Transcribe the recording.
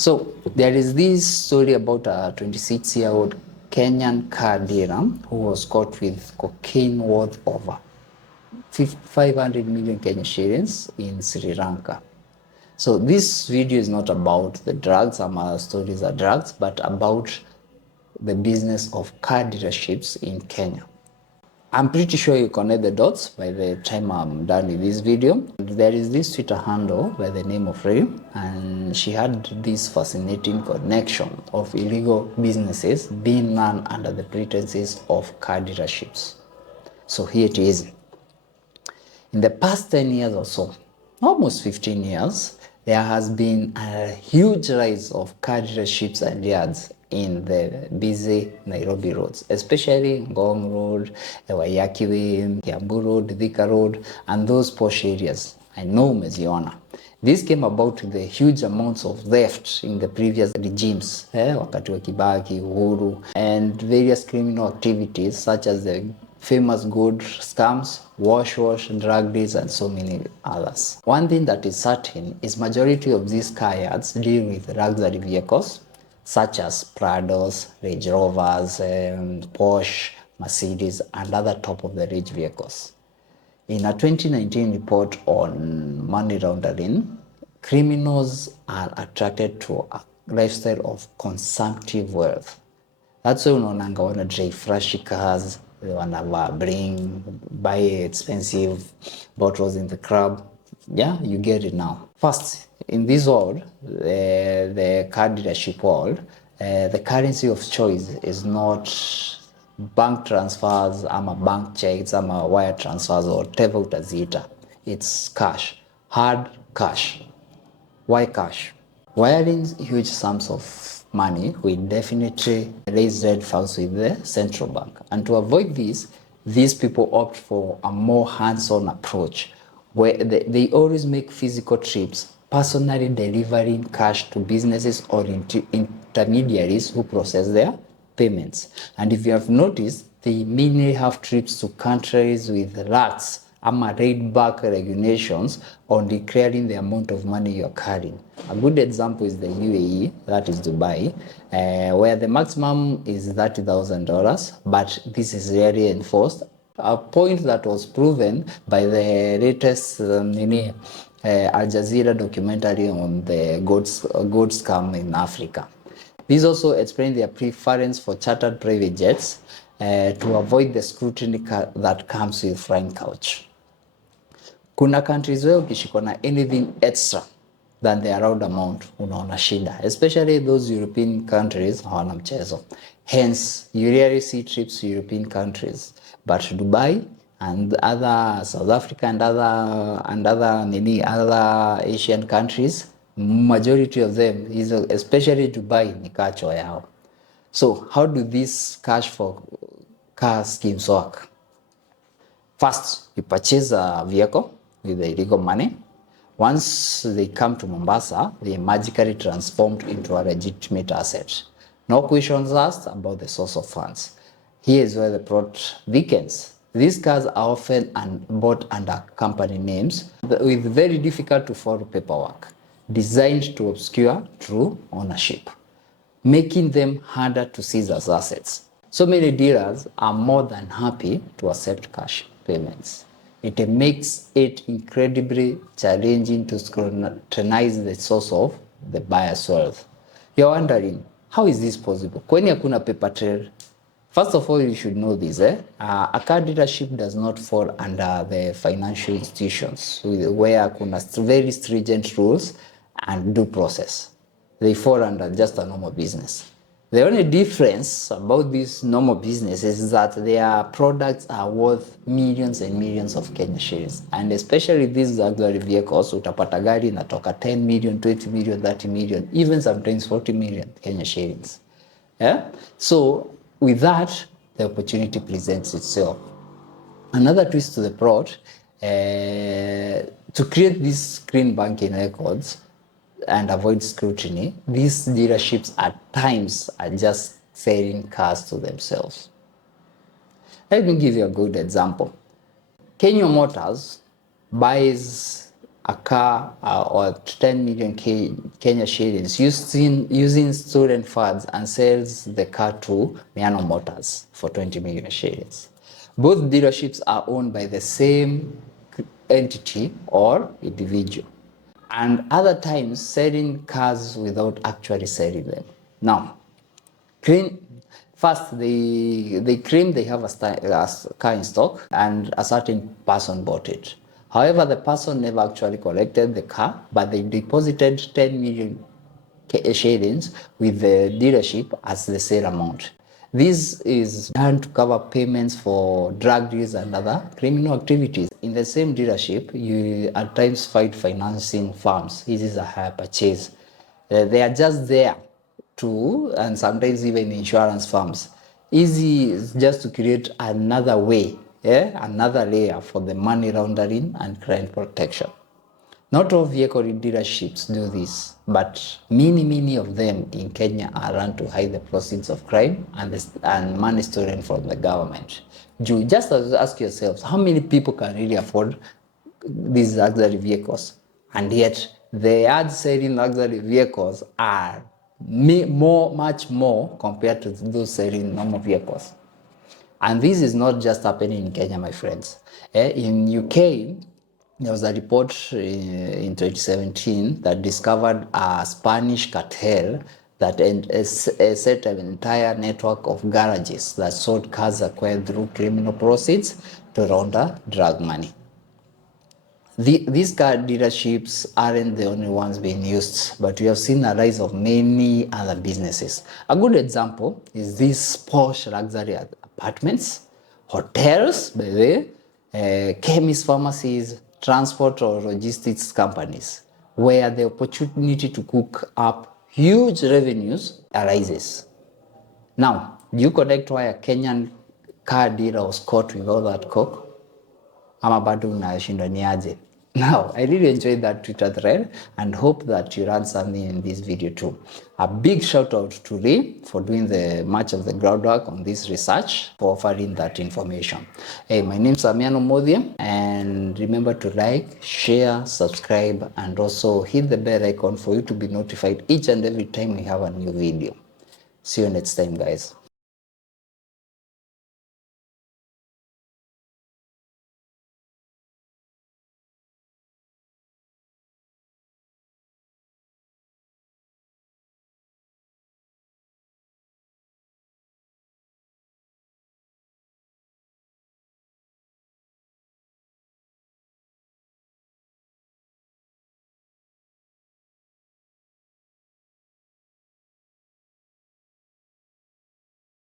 So there is this story about a 26-year-old Kenyan car dealer who was caught with cocaine worth over 500 million Kenyan shillings in Sri Lanka. So this video is not about the drugs, some other stories are drugs, but about the business of car dealerships in Kenya. I'm pretty sure you connect the dots by the time I'm done with this video. There is this Twitter handle by the name of Ray, and she had this fascinating connection of illegal businesses being run under the pretenses of car dealerships. So here it is. In the past 10 years or so, almost 15 years, there has been a huge rise of car dealerships and yards in the busy Nairobi roads, especially Ngong Road, Waiyaki Way, Kiambu Road, Thika Road, and those posh areas. I know umeziona. This came about with the huge amounts of theft in the previous regimes, wakati wa Kibaki, Uhuru, and various criminal activities such as the famous gold scams, wash, drug deals, and so many others. One thing that is certain is majority of these car yards deal with luxury vehicles such as Prados, Range Rovers, Porsche, Mercedes, and other top-of-the-range vehicles. In a 2019 report on money laundering, criminals are attracted to a lifestyle of consumptive wealth. That's why unaonanga wana drive flashy cars, they wanna buy expensive bottles in the club. Yeah, you get it now. First, in this world, the car dealership world, the currency of choice is not bank transfers, ama bank checks, ama wire transfers, or whatever utaziita. It's cash, hard cash. Why cash? Wiring huge sums of money will definitely raise red flags with the central bank. And to avoid this, these people opt for a more hands-on approach where they always make physical trips, personally delivering cash to businesses or intermediaries who process their payments. And if you have noticed, they mainly have trips to countries with rats ama laid back regulations on declaring the amount of money you're carrying. A good example is the UAE, that is Dubai, where the maximum is $30,000, but this is rarely enforced. A point that was proven by the latest Al Jazeera documentary on the gold scam in Africa. This also explains their preference for chartered private jets to avoid the scrutiny that comes with flying couch. Kuna countries where ukishikwa na anything extra than the allowed amount unaona shida, especially those European countries hawana mchezo. Hence, you rarely see trips to European countries, but Dubai and other South Africa and other Asian countries, majority of them, especially Dubai, ni kacho yao. So how do these cash for car schemes work? First, you purchase a vehicle with the illegal money. Once they come to Mombasa, they are magically transformed into a legitimate asset. No questions asked about the source of funds. Here is where the plot weakens. These cars are often bought under company names with very difficult to follow paperwork, designed to obscure true ownership, making them harder to seize as assets. So many dealers are more than happy to accept cash payments. It makes it incredibly challenging to scrutinize the source of the buyer's wealth. You're wondering, how is this possible? Kwani hakuna paper trail? First of all, you should know this. A car dealership does not fall under the financial institutions where kuna very stringent rules and due process. They fall under just a normal business. The only difference about these normal businesses is that their products are worth millions and millions of Kenya shillings. And especially these luxury vehicles, utapata gari inatoka 10 million, 20 million, 30 million, even sometimes 40 million Kenya shillings. Yeah? So with that, the opportunity presents itself. Another twist to the plot, to create these clean banking records and avoid scrutiny, these dealerships at times are just selling cars to themselves. Let me give you a good example. Kenyan Motors buys a car or 10 million Kenya shillings using student funds and sells the car to Miano Motors for 20 million shillings. Both dealerships are owned by the same entity or individual, and other times selling cars without actually selling them. Now, first, they claim they have a car in stock and a certain person bought it. However, the person never actually collected the car, but they deposited 10 million shillings with the dealership as the sale amount. This is done to cover payments for drug deals and other criminal activities. In the same dealership, you at times find financing firms. This is a hire purchase. They are just there to, and sometimes even insurance firms. Easy is just to create another way, another layer for the money laundering and crime protection. Not all vehicle dealerships do this, but many of them in Kenya are run to hide the proceeds of crime and money stolen from the government. Just ask yourselves, how many people can really afford these luxury vehicles? And yet, the ads selling luxury vehicles are much more compared to those selling normal vehicles. And this is not just happening in Kenya, my friends. In UK, there was a report in 2017 that discovered a Spanish cartel that set an entire network of garages that sold cars acquired through criminal proceeds to launder drug money. These car dealerships aren't the only ones being used, but we have seen a rise of many other businesses. A good example is these posh luxury apartments, hotels, by the way, chemists, pharmacies, transport or logistics companies, where the opportunity to cook up huge revenues arises. Now, do you connect why a Kenyan car dealer was caught with all that coke? Ama bado unashindwa ni aje? Now, I really enjoyed that Twitter thread and hope that you learned something in this video too. A big shout out to Ray for doing much of the groundwork on this research, for offering that information. Hey, my name is Miano Muthii, and remember to like, share, subscribe, and also hit the bell icon for you to be notified each and every time we have a new video. See you next time, guys.